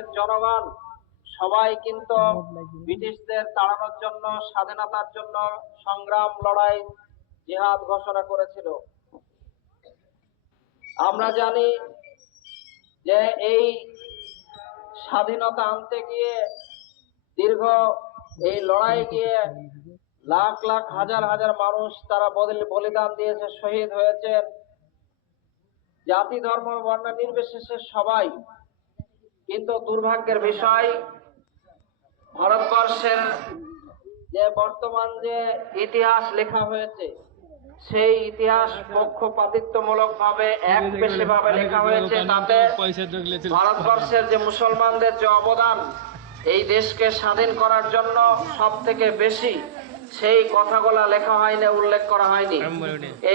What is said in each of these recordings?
ভারতবর্ষের জনগণ সবাই কিন্তু ব্রিটিশদের তাড়ানোর জন্য, স্বাধীনতার জন্য সংগ্রাম, লড়াই, জিহাদ ঘোষণা করেছিল। আমরা জানি যে এই স্বাধীনতা আনতে গিয়ে, দীর্ঘ এই লড়াই গিয়ে লাখ লাখ হাজার হাজার মানুষ তারা বলিদান দিয়েছে, শহীদ হয়েছেন। জাতি, ধর্ম, বর্ণ নির্বিশেষে সবাই। কিন্তু দুর্ভাগ্যের বিষয়, ভারতবর্ষের যে বর্তমান যে ইতিহাস লেখা হয়েছে, সেই ইতিহাস পক্ষপাতিত্বমূলক ভাবে এক পেশে ভাবে লেখা হয়েছে। তাতে ভারতবর্ষের যে মুসলমানদের যে অবদান এই দেশকে স্বাধীন করার জন্য সব থেকে বেশি, সেই কথাগুলো লেখা হয়নি, উল্লেখ করা হয়নি।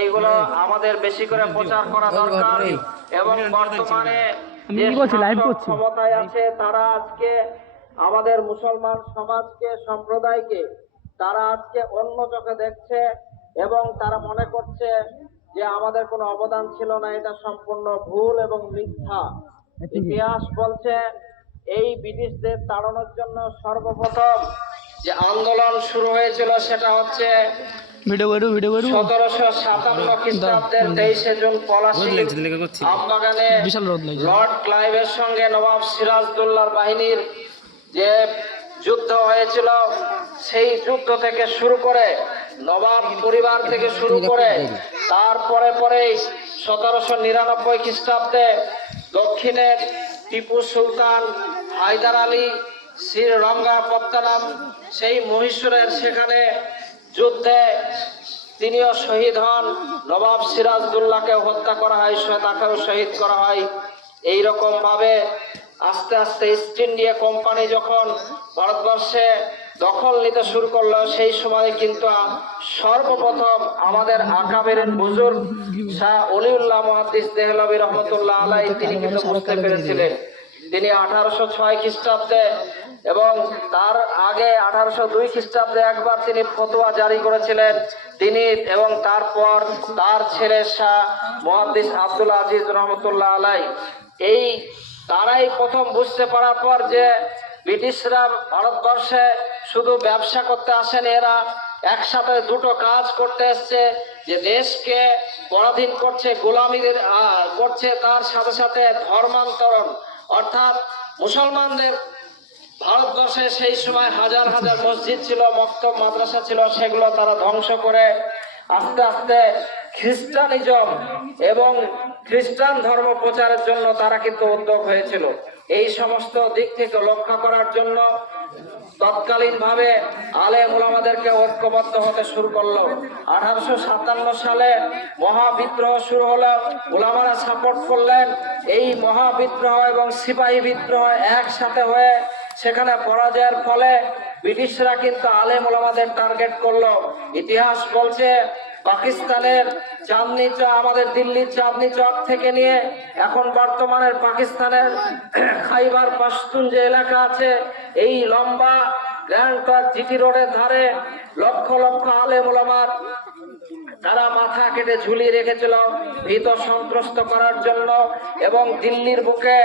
এইগুলো আমাদের বেশি করে প্রচার করা দরকার। এবং বর্তমানে যে ক্ষমতায় আছে তারা আজকে আমাদের মুসলমান সমাজকে, সম্প্রদায়কে তারা আজকে অন্য চোখে দেখছে এবং তারা মনে করছে যে আমাদের কোনো অবদান ছিল না। এটা সম্পূর্ণ ভুল এবং মিথ্যা। ইতিহাস বলছে এই ব্রিটিশদের তাড়ানোর জন্য সর্বপ্রথম যে আন্দোলন শুরু হয়েছিল সেটা হচ্ছে 1757 খ্রিস্টাব্দের 23শে জুন পলাশী আমবাগানে লর্ড ক্লাইভের সঙ্গে নবাব সিরাজদৌল্লার বাহিনীর যে যুদ্ধ হয়েছিল, সেই যুদ্ধ থেকে শুরু করে নবাব পরিবার থেকে শুরু করে তারপরে পরেই 1799 খ্রিস্টাব্দে দক্ষিণের টিপু সুলতান, হায়দার আলী, শ্রীরঙ্গাপত্তনম, সেই মহীশূরের সেখানে যুদ্ধে তিনিও শহীদ হন। নবাব সিরাজদৌল্লাকে হত্যা করা হয়, তাকেও শহীদ করা হয়। এইরকম ভাবে আস্তে আস্তে ইস্ট ইন্ডিয়া কোম্পানি যখন ভারতবর্ষে দখল নিতে শুরু করলো, সেই সময় কিন্তু সর্বপ্রথম আমাদের আকাবেরিন বুজুর্গ শাহ অলিউল্লাহ মুহাদ্দিস দেহলভী রহমতুল্লাহ আলাইহি তিনি কিন্তু বুঝতে পেরেছিলেন। তিনি 1806 খ্রিস্টাব্দে এবং তার আগে 1802 খ্রিস্টাব্দে একবার তিনি ফতোয়া জারি করেছিলেন তিনি, এবং তারপর তার ছেলে শাহ মুহাদ্দিস আব্দুল আজিজ রহমতুল্লাহ আলাইহি, এই তারাই প্রথম বুঝতে পারার পর যে ব্রিটিশরা ভারতবর্ষে শুধু ব্যবসা করতে আসেনি, এরা একসাথে দুটো কাজ করতে এসছে। যে দেশকে পরাধীন করছে, গোলামিদের করছে, তার সাথে সাথে ধর্মান্তরণ, অর্থাৎ মুসলমানদের ভারতবর্ষে সেই সময় হাজার হাজার মসজিদ ছিল, মক্তব, মাদ্রাসা ছিল, সেগুলো তারা ধ্বংস করে আস্তে আস্তে খ্রিস্টানিজম এবং খ্রিস্টান ধর্ম প্রচারের জন্য তারা কিন্তু উদ্যোগ হয়েছিল। এই সমস্ত দিক থেকে রক্ষা করার জন্য তৎকালীন ভাবে আলেম উলামাদেরকে ঐক্যবদ্ধ হতে শুরু করলো। 1857 সালে মহাবিদ্রোহ শুরু হলো, উলামারা সাপোর্ট করলেন। এই মহাবিদ্রোহ এবং সিপাহী বিদ্রোহ একসাথে হয়ে সেখানে পরাজয়ের ফলে ব্রিটিশরা কিন্তু আলেম উলামাদের টার্গেট করলো। ইতিহাস বলছে পাকিস্তানের চাঁদনি চক, আমাদের দিল্লির চাঁদনি চক থেকে নিয়ে এখন বর্তমানের পাকিস্তানের খাইবার পাশতুন যে এলাকা আছে, এই লম্বা গ্র্যান্ড ট্রাঙ্ক জিটি রোডের ধারে লক্ষ লক্ষ আলেম উলামার তারা মাথা কেটে ঝুলিয়ে রেখেছিল ভীত সন্ত্রস্ত করার জন্য। এবং দিল্লির বুকে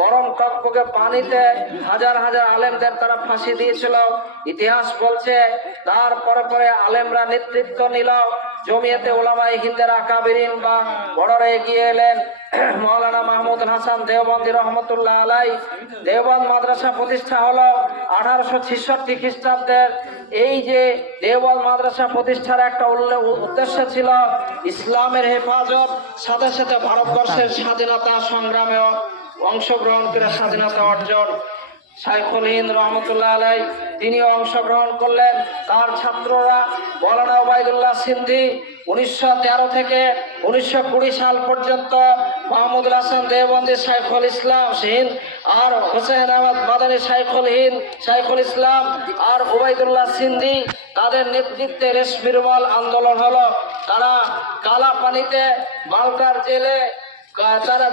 গরম টকবকে পানিতে হাজার হাজার আলেমদের তারা ফাঁসি দিয়েছিল। ইতিহাস বলছে তারপরে পরে আলেমরা নেতৃত্ব নিল, জমিয়তে উলামায়ে হিন্দের আকাবেরিন বা বড়রা এগিয়ে এলেন। মাওলানা মাহমুদ হাসান দেওবন্দি রহমতুল্লাহ আলাইহি, দেওবন্দ মাদ্রাসা প্রতিষ্ঠা হলো 1866 খ্রিস্টাব্দের। এই যে দেওবন্দ মাদ্রাসা প্রতিষ্ঠার একটা উদ্দেশ্য ছিল ইসলামের হেফাজত, সাথে সাথে ভারতবর্ষের স্বাধীনতা সংগ্রামেও অংশগ্রহণ করে স্বাধীনতা অর্জন। শাইখুল হিন্দ রহমতুল্লাহ আলাইহি তিনিও অংশগ্রহণ করলেন। তার ছাত্ররা মৌলানা ওবায়দুল্লাহ সিন্ধি 1913 থেকে 1920 সাল পর্যন্ত, মাহমুদুল হাসান দেওবন্দি, শাইখুল ইসলাম হিন্দ আর হোসেন আহমদ মাদানী শাইখুল ইসলাম আর ওবায়দুল্লাহ সিন্ধি, তাদের নেতৃত্বে রেশমি রুমাল আন্দোলন হলো। তারা কালা পানিতে মালকার জেলে তারা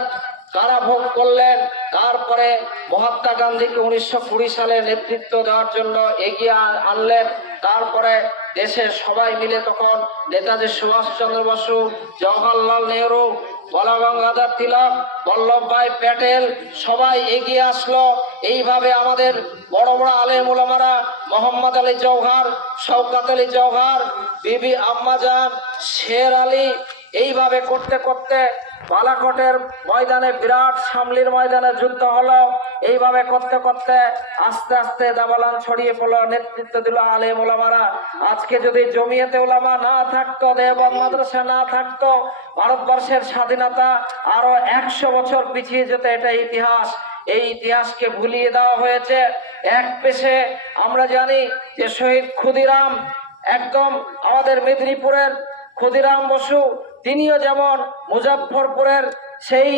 কারাভোগ করলেন। তারপরে মহাত্মা গান্ধীকে 1920 সালে নেতৃত্ব দেওয়ার জন্য এগিয়ে আনলেন। তারপরে দেশের সবাই মিলে তখন নেতাজি সুভাষচন্দ্র বসু, জওহরলাল নেহরু, বালগঙ্গাধর তিলক, বল্লভভাই প্যাটেল সবাই এগিয়ে আসলো। এইভাবে আমাদের বড় বড় আলেম ওলামারা, মোহাম্মদ আলী জওহার, শওকত আলী জওহার, বিবি আম্মাজান, শের আলী, এইভাবে করতে করতে বালাকোটের ময়দানে, বিরাট শামলির ময়দানে যুদ্ধ হলো। এইভাবে করতে করতে আস্তে আস্তে দাবালান ছড়িয়ে পড়লো, নেতৃত্ব দিল আলেম ওলামারা। আজকে যদি জমিয়তে উলামা না থাকতো, দেওবন্দ মাদ্রাসা না থাকতো, ভারতবর্ষের স্বাধীনতা আরো 100 বছর পিছিয়ে যেত। এটা ইতিহাস। এই ইতিহাসকে ভুলিয়ে দেওয়া হয়েছে। এক পেশে আমরা জানি যে শহীদ ক্ষুদিরাম, একদম আমাদের মেদিনীপুরের ক্ষুদিরাম বসু, তিনিও যেমন মুজফ্ফরপুরের সেই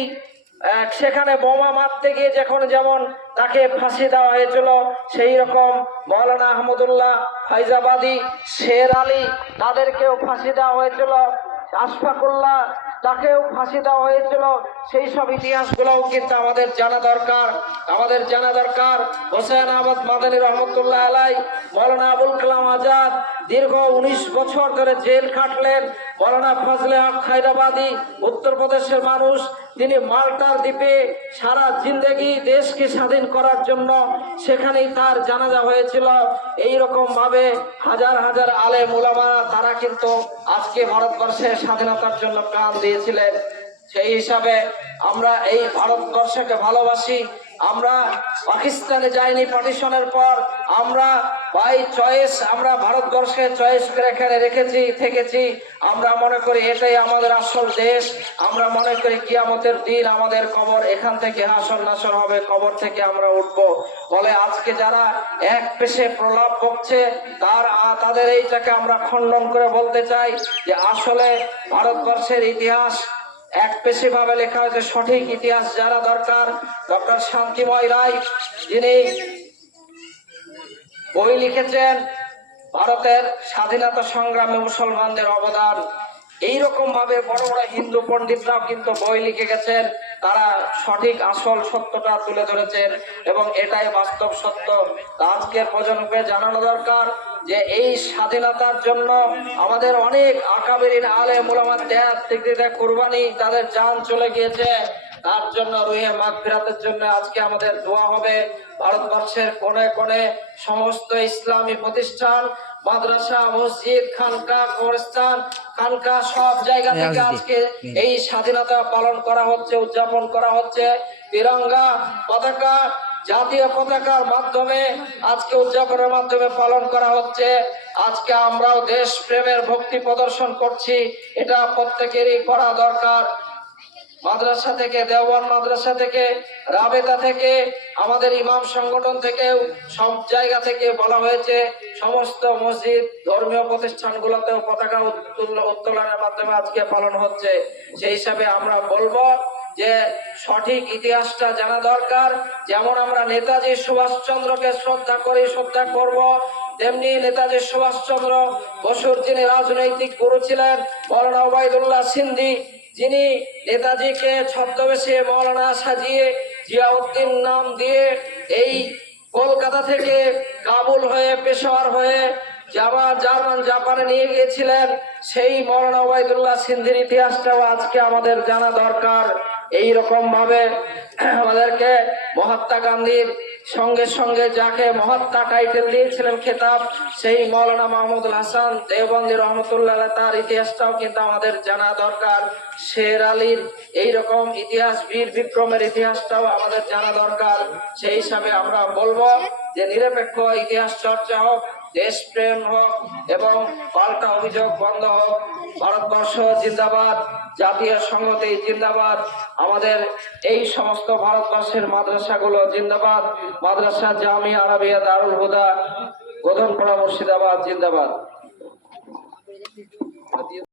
সেখানে বোমা মারতে গিয়ে যেমন তাকে ফাঁসি দেওয়া হয়েছিল, সেই রকম মৌলানা আহমদুল্লাহ ফাইজাবাদী, শের আলী, তাদেরকেও ফাঁসি দেওয়া হয়েছিল। আশফাকুল্লাহ, তাকেও ফাঁসি দেওয়া হয়েছিল। সেই সব ইতিহাসগুলোও কিন্তু আমাদের জানা দরকার। আমাদের জানা দরকার হোসেন আহমদ মাদানী রহমতুল্লাহ আলাই, মৌলানা আবুল কালাম আজাদ দীর্ঘ 19 বছর ধরে জেল খাটলেন। মৌলানা ফজলে হক হায়দ্রাবাদী, উত্তরপ্রদেশের মানুষ, তিনি মাল্টার দ্বীপে সারা জিন্দেগি দেশকে স্বাধীন করার জন্য সেখানেই তার জানাজা হয়েছিল। এই রকম ভাবে হাজার হাজার আলেম ওলামারা, তারা কিন্তু আজকে ভারতবর্ষের স্বাধীনতার জন্য প্রাণ দিয়েছিলেন। সেই হিসাবে আমরা এই ভারতবর্ষকে ভালোবাসি। আমরা পাকিস্তানে যাইনি পার্টিশনের পর, আমরা বাই চয়েস আমরা ভারতবর্ষে চয়েস করে এখানে থেকেছি। আমরা মনে করি এটাই আমাদের আসল দেশ। আমরা মনে করি কিয়ামতের দিন আমাদের কবর এখান থেকে হাসর নাসর হবে, কবর থেকে আমরা উঠব। বলে আজকে যারা এক পেশে প্রলাপ বকছে, তাদের এইটাকে আমরা খণ্ডন করে বলতে চাই যে আসলে ভারতবর্ষের ইতিহাস এক পেশে ভাবে লেখা হয়েছে। সঠিক ইতিহাস জানা দরকার। ডক্টর শান্তিময় রায়, যিনি বই লিখেছেন ভারতের স্বাধীনতা সংগ্রামে মুসলমানদের অবদান, এইরকম ভাবে বড় বড় হিন্দু পণ্ডিতরাও কিন্তু বই লিখে গেছেন। তারা সঠিক আসল সত্যটা তুলে ধরেছেন এবং এটাই বাস্তব সত্য। আজকের প্রজন্মকে জানানো দরকার যে এই স্বাধীনতার জন্য আমাদের অনেক আকাবেরিন আলেম ওলামা ত্যাগ স্বীকৃতি কুরবানি, তাদের জান চলে গিয়েছে। তার জন্য রুহে মাগফিরাতের জন্য আজকে আমাদের দোয়া হবে। ভারতবর্ষের কোণে কোণে সমস্ত ইসলামী প্রতিষ্ঠান, মাদ্রাসা, মসজিদ, খানকা, কবরস্থান, খানকা, সব জায়গা থেকে আজকে এই স্বাধীনতা পালন করা হচ্ছে, উদযাপন করা হচ্ছে। তিরঙ্গা পতাকা, জাতীয় পতাকার মাধ্যমে আজকে উদযাপনের মাধ্যমে পালন করা হচ্ছে। আজকে আমরাও দেশ প্রেমের ভক্তি প্রদর্শন করছি, এটা প্রত্যেকেরই করা দরকার। মাদ্রাসা থেকে, দেওবন্দ মাদ্রাসা থেকে, রাবেতা থেকে, আমাদের ইমাম সংগঠন থেকেও সব জায়গা থেকে বলা হয়েছে সমস্ত মসজিদ, ধর্মীয় প্রতিষ্ঠানগুলোতেও পতাকা উত্তোলনের মাধ্যমে আজকে পালন হচ্ছে। সেই হিসাবে আমরা বলবো যে সঠিক ইতিহাসটা জানা দরকার। যেমন আমরা নেতাজি সুভাষচন্দ্রকে শ্রদ্ধা করি, শ্রদ্ধা করব, তেমনি নেতাজি সুভাষচন্দ্র বসুর যিনি রাজনৈতিক গুরু ছিলেন, মৌলানা ওবায়দুল্লাহ সিন্ধি, যিনি নেতাজিকে ছদ্মবেশে মৌলানা সাজিয়ে জিয়াউদ্দিন নাম দিয়ে এই কলকাতা থেকে কাবুল হয়ে, পেশোয়ার হয়ে জাপানে নিয়ে গিয়েছিলেন, সেই মৌলানা ওবায়দুল্লাহ সিন্ধির ইতিহাসটাও আজকে আমাদের জানা দরকার। এই রকম ভাবে আমাদেরকে মহাত্মা গান্ধীর সঙ্গে সঙ্গে যাকে মহাত্মা টাইটেল দিয়েছিলেন, খেতাব, সেই মৌলানা মাহমুদুল হাসান দেওবন্দি রহমতুল্লাহ, তার ইতিহাসটাও কিন্তু আমাদের জানা দরকার। শের আলীর এইরকম ইতিহাস, বীর বিক্রমের ইতিহাসটাও আমাদের জানা দরকার। সেই হিসাবে আমরা বলবো যে নিরপেক্ষ ইতিহাস চর্চা হোক, দেশপ্রেম হোক এবং পাল্টা অভিযোগ বন্ধ হোক। ভারতবর্ষ জিন্দাবাদ, জাতীয় সংহতি জিন্দাবাদ, আমাদের এই সমস্ত ভারতবর্ষের মাদ্রাসাগুলো জিন্দাবাদ। মাদ্রাসা জামিয়া আরাবিয়া দারুল হুদা গোধনপাড়া মুর্শিদাবাদ জিন্দাবাদ।